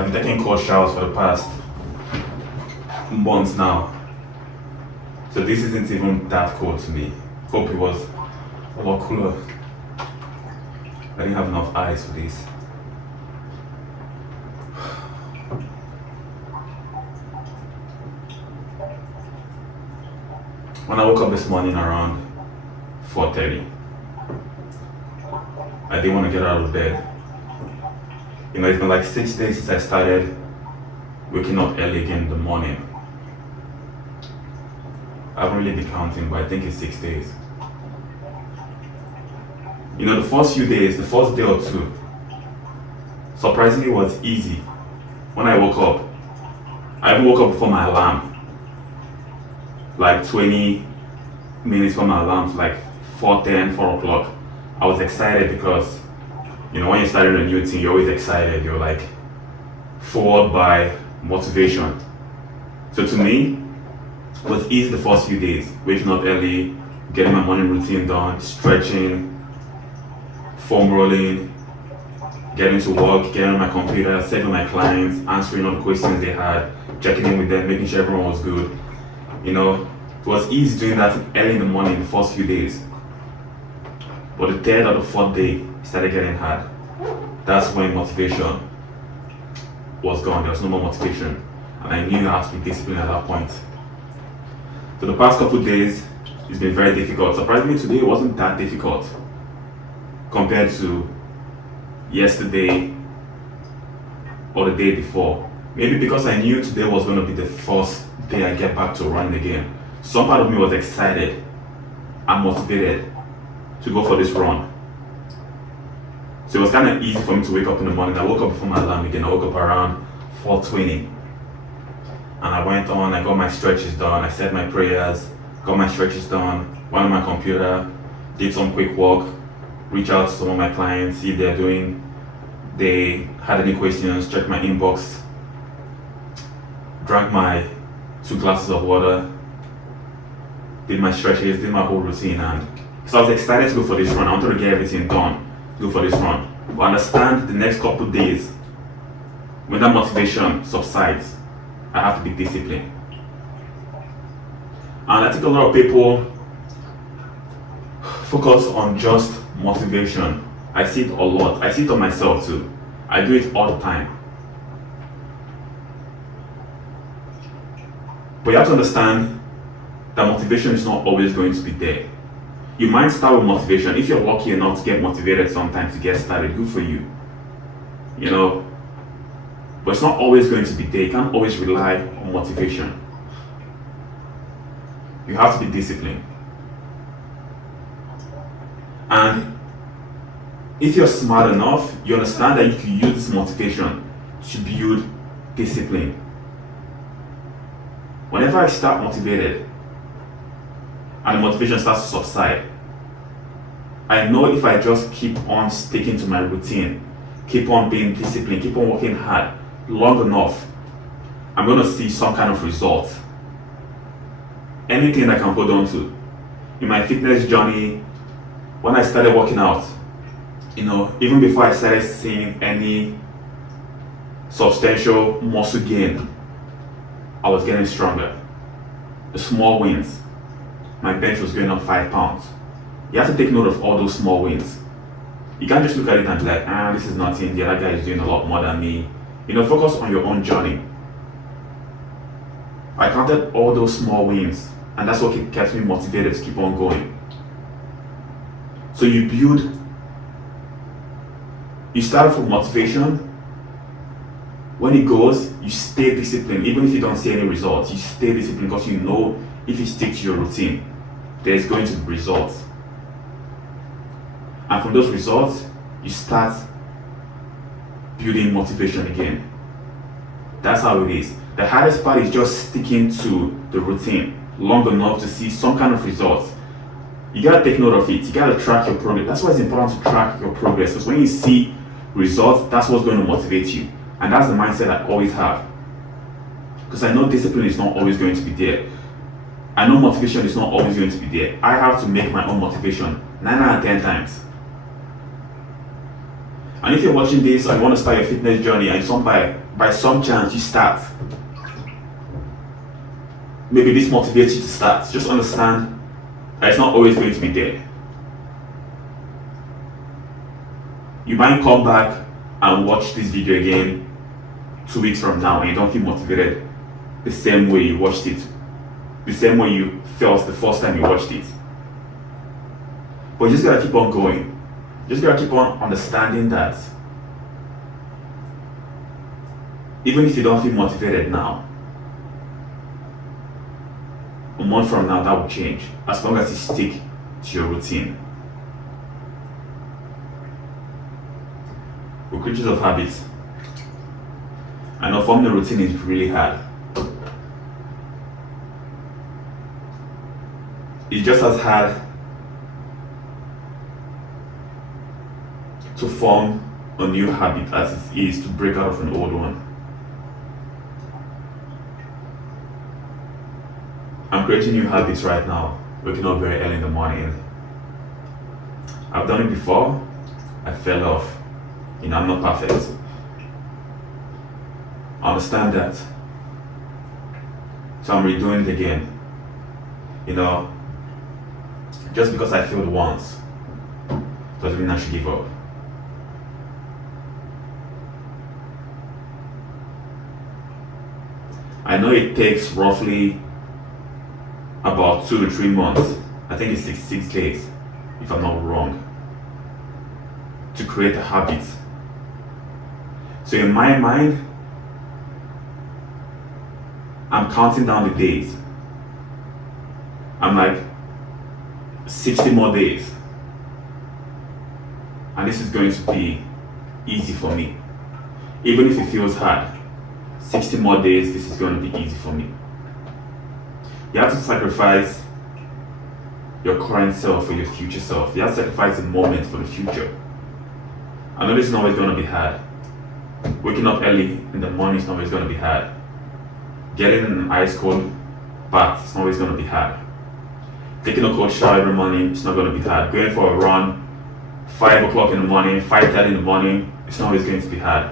I've been taking cold showers for the past months now. So this isn't even that cold to me. Hope it was a lot cooler. I didn't have enough ice for this. When I woke up this morning around 4:30, I didn't want to get out of bed. It's been like 6 days since I started waking up early again in the morning. I haven't really been counting, but I think it's 6 days. The first few days, the first day or two, surprisingly was easy. When I woke up, I even woke up before my alarm, like 20 minutes before my alarm, like 4:10, 4 o'clock. I was excited because, when you started a new thing, you're always excited. You're like forward by motivation. So to me, it was easy the first few days, waking up early, getting my morning routine done, stretching, foam rolling, getting to work, getting on my computer, serving my clients, answering all the questions they had, checking in with them, making sure everyone was good. It was easy doing that early in the morning, the first few days. But the third or the fourth day, it started getting hard. That's when motivation was gone. There was no more motivation. And I knew I had to be disciplined at that point. So the past couple of days, it's been very difficult. Surprisingly, today it wasn't that difficult compared to yesterday or the day before. Maybe because I knew today was going to be the first day I get back to running again. Some part of me was excited and motivated to go for this run. So it was kind of easy for me to wake up in the morning. I woke up before my alarm again. I woke up around 4:20. And I went on, I got my stretches done, I said my prayers, got my stretches done, went on my computer, did some quick work, reach out to some of my clients, see if they had any questions, check my inbox, drank my 2 glasses of water, did my stretches, did my whole routine. And so I was excited to go for this run. I wanted to get everything done, go for this run. But understand the next couple of days, when that motivation subsides, I have to be disciplined. And I think a lot of people focus on just motivation. I see it a lot. I see it on myself too. I do it all the time. But you have to understand that motivation is not always going to be there. You might start with motivation. If you're lucky enough to get motivated sometimes to get started, good for you. But it's not always going to be there. You can't always rely on motivation. You have to be disciplined. And if you're smart enough, you understand that you can use this motivation to build discipline. Whenever I start motivated and the motivation starts to subside, I know if I just keep on sticking to my routine, keep on being disciplined, keep on working hard long enough, I'm going to see some kind of result. Anything I can hold on to. In my fitness journey, when I started working out, even before I started seeing any substantial muscle gain, I was getting stronger. The small wins. My bench was going up 5 pounds. You have to take note of all those small wins. You can't just look at it and be like, this is nothing, the other guy is doing a lot more than me. Focus on your own journey. I counted all those small wins, and that's what kept me motivated to keep on going. So you start from motivation. When it goes, you stay disciplined. Even if you don't see any results, you stay disciplined because you know if you stick to your routine, there's going to be results. And from those results, you start building motivation again. That's how it is. The hardest part is just sticking to the routine long enough to see some kind of results. You gotta take note of it. You gotta track your progress. That's why it's important to track your progress. Because when you see results, that's what's going to motivate you. And that's the mindset I always have. Because I know discipline is not always going to be there. I know motivation is not always going to be there. I have to make my own motivation 9 out of 10 times. And if you're watching this and you want to start your fitness journey and you start by by some chance you start, maybe this motivates you to start. Just understand that it's not always going to be there. You might come back and watch this video again 2 weeks from now and you don't feel motivated the same way you watched it, the same way you felt the first time you watched it. But you just gotta keep on going. Just gotta keep on understanding that even if you don't feel motivated now, a month from now that will change as long as you stick to your routine. We're creatures of habits. I know forming a routine is really hard. It's just as hard to form a new habit as it is to break out of an old one. I'm creating new habits right now, waking up very early in the morning. I've done it before, I fell off. I'm not perfect. I understand that. So I'm redoing it again. Just because I failed once doesn't mean I should give up. I know it takes roughly about 2 to 3 months. I think it's 6 days, if I'm not wrong, to create a habit. So in my mind, I'm counting down the days. I'm like 60 more days. And this is going to be easy for me. Even if it feels hard, 60 more days, this is going to be easy for me. You have to sacrifice your current self for your future self. You have to sacrifice the moment for the future. I know this is not always going to be hard. Waking up early in the morning is not always going to be hard. Getting an ice cold bath is not always going to be hard. Taking a cold shower every morning is not going to be hard. Going for a run 5 o'clock in the morning, 5:30 in the morning, it's not always going to be hard.